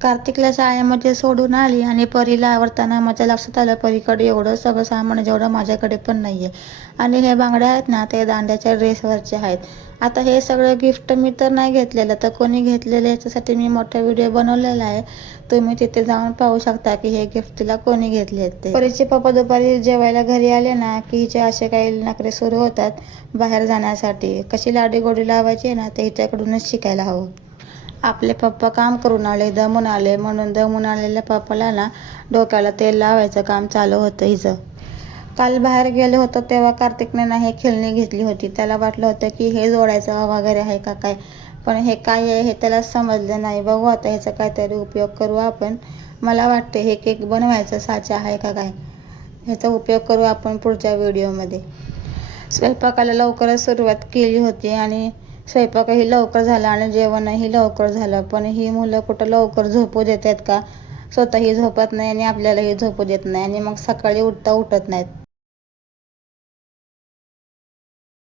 कार्तिकला शाळेमध्ये सोडून आली आणि परीला आवरताना माझ्या लक्षात आलं परीकडे एवढं सगळं सामान जेवढं माझ्याकडे पण नाही आहे. आणि हे बांगड्या आहेत ना ते दांड्याच्या ड्रेसवरचे आहेत. आता हे सगळं गिफ्ट मी तर नाही घेतलेलं, तर कोणी घेतलेलं याच्यासाठी मी मोठा व्हिडिओ बनवलेला आहे. तुम्ही तिथे जाऊन पाहू शकता की हे गिफ्ट तिला कोणी घेतले ते. परीचे पप्पा दुपारी जेवायला घरी आले ना की हिचे असे काही नखरे सुरू होतात बाहेर जाण्यासाठी. कशी लाडी गोडी लावायची ना ते हिच्याकडूनच शिकायला हवं. आपले पप्पा काम करून आले, दमून आले, म्हणून दमून आलेल्या पप्पाला ना डोक्याला तेल लावायचं काम चालू होतं हिचं. काल बाहेर गेलो होतो तेव्हा कार्तिकने ना हे खेळणी घेतली होती. त्याला वाटलं होतं की हे जोडायचं वगैरे आहे का काय, पण हे काय आहे हे त्याला समजलं नाही. बघू आता ह्याचा काहीतरी उपयोग करू आपण. मला वाटते हे केक बनवायचं साचा आहे का काय, ह्याचा उपयोग करू आपण पुढच्या व्हिडिओमध्ये. स्वयंपाकाला लवकरच सुरुवात केली होती आणि स्वयंपाकही लवकर झाला आणि जेवणही लवकर झालं. पण ही मुलं कुठं लवकर झोपू देतात का? स्वतःही झोपत नाही आणि आपल्यालाही झोपू देत नाही आणि मग सकाळी उठता उठत नाहीत.